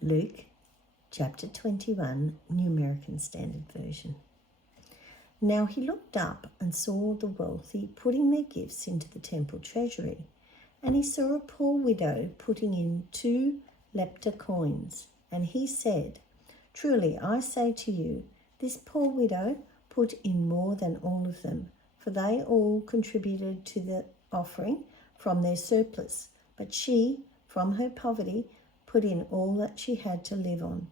Luke chapter 21, New American Standard Version. Now he looked up and saw the wealthy putting their gifts into the temple treasury, and he saw a poor widow putting in 2 lepta coins. And he said, "Truly I say to you, this poor widow put in more than all of them, for they all contributed to the offering from their surplus, but she, from her poverty, put in all that she had to live on."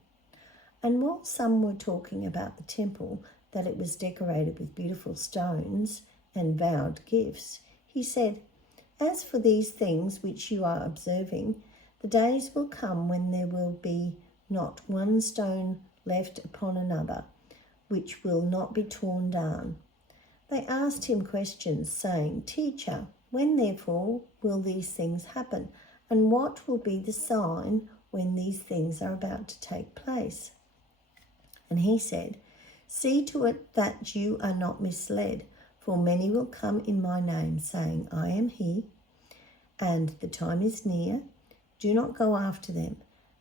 And while some were talking about the temple, that it was decorated with beautiful stones and vowed gifts, he said, "As for these things which you are observing, the days will come when there will be not one stone left upon another, which will not be torn down." They asked him questions, saying, "Teacher, when therefore will these things happen? And what will be the sign when these things are about to take place?" And he said, "See to it that you are not misled, for many will come in my name, saying, 'I am he,' and 'the time is near.' Do not go after them.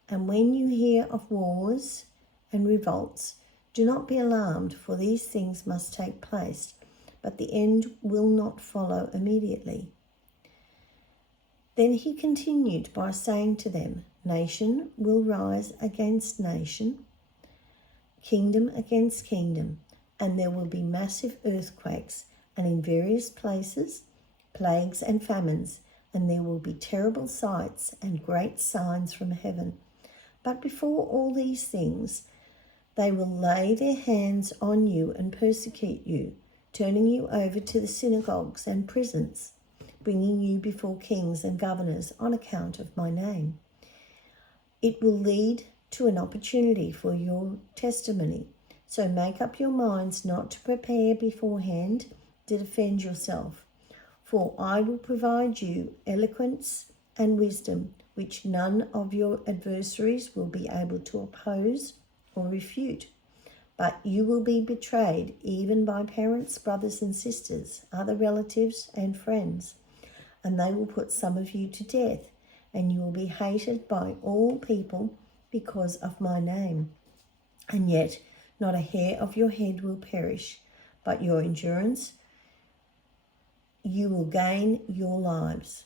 And when you hear of wars and revolts, do not be alarmed, for these things must take place, but the end will not follow immediately." Then he continued by saying to them, "Nation will rise against nation, kingdom against kingdom, and there will be massive earthquakes, and in various places plagues and famines, and there will be terrible sights and great signs from heaven. But before all these things, they will lay their hands on you and persecute you, turning you over to the synagogues and prisons, bringing you before kings and governors on account of my name. It will lead to an opportunity for your testimony. So make up your minds not to prepare beforehand to defend yourself. For I will provide you eloquence and wisdom, which none of your adversaries will be able to oppose or refute. But you will be betrayed even by parents, brothers and sisters, other relatives and friends, and they will put some of you to death, and you will be hated by all people because of my name. And yet not a hair of your head will perish, but your endurance, you will gain your lives.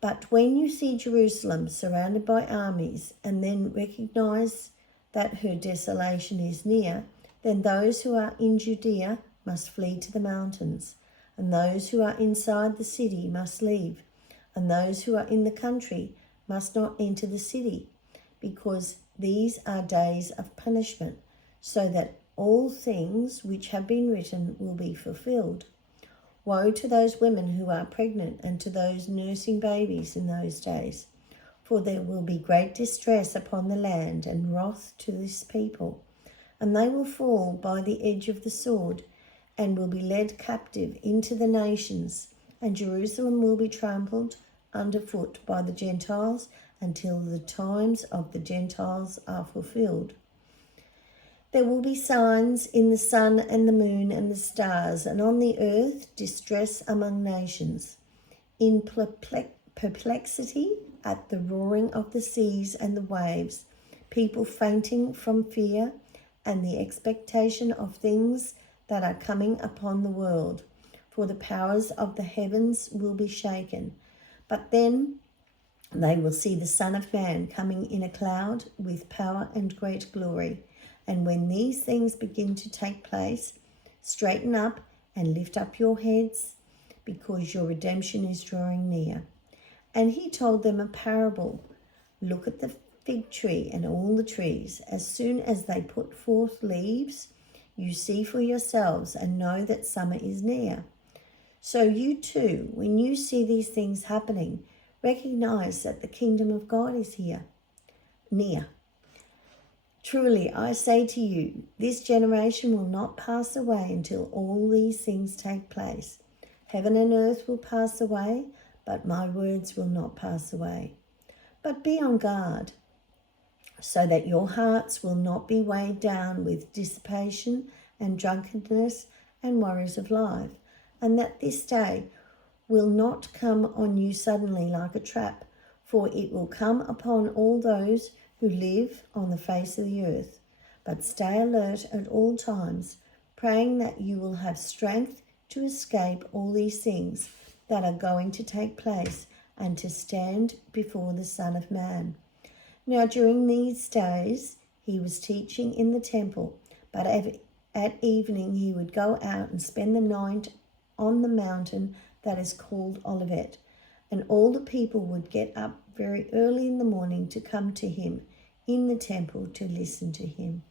But when you see Jerusalem surrounded by armies, and then recognize that her desolation is near, then those who are in Judea must flee to the mountains, and those who are inside the city must leave, and those who are in the country must not enter the city, because these are days of punishment, so that all things which have been written will be fulfilled. Woe to those women who are pregnant and to those nursing babies in those days, for there will be great distress upon the land and wrath to this people, and they will fall by the edge of the sword and will be led captive into the nations, and Jerusalem will be trampled underfoot by the Gentiles until the times of the Gentiles are fulfilled. There will be signs in the sun and the moon and the stars, and on the earth distress among nations, in perplexity at the roaring of the seas and the waves, people fainting from fear and the expectation of things that are coming upon the world, for the powers of the heavens will be shaken. But then they will see the Son of Man coming in a cloud with power and great glory. And when these things begin to take place, straighten up and lift up your heads, because your redemption is drawing near." And he told them a parable. "Look at the fig tree and all the trees. As soon as they put forth leaves, you see for yourselves and know that summer is near. So you too, when you see these things happening, recognize that the kingdom of God is near. Truly, I say to you, this generation will not pass away until all these things take place. Heaven and earth will pass away, but my words will not pass away. But be on guard, so that your hearts will not be weighed down with dissipation and drunkenness and worries of life, and that this day will not come on you suddenly like a trap, for it will come upon all those who live on the face of the earth. But stay alert at all times, praying that you will have strength to escape all these things that are going to take place and to stand before the Son of Man. Now during these days he was teaching in the temple, but at evening he would go out and spend the night on the mountain that is called Olivet. And all the people would get up very early in the morning to come to him in the temple to listen to him.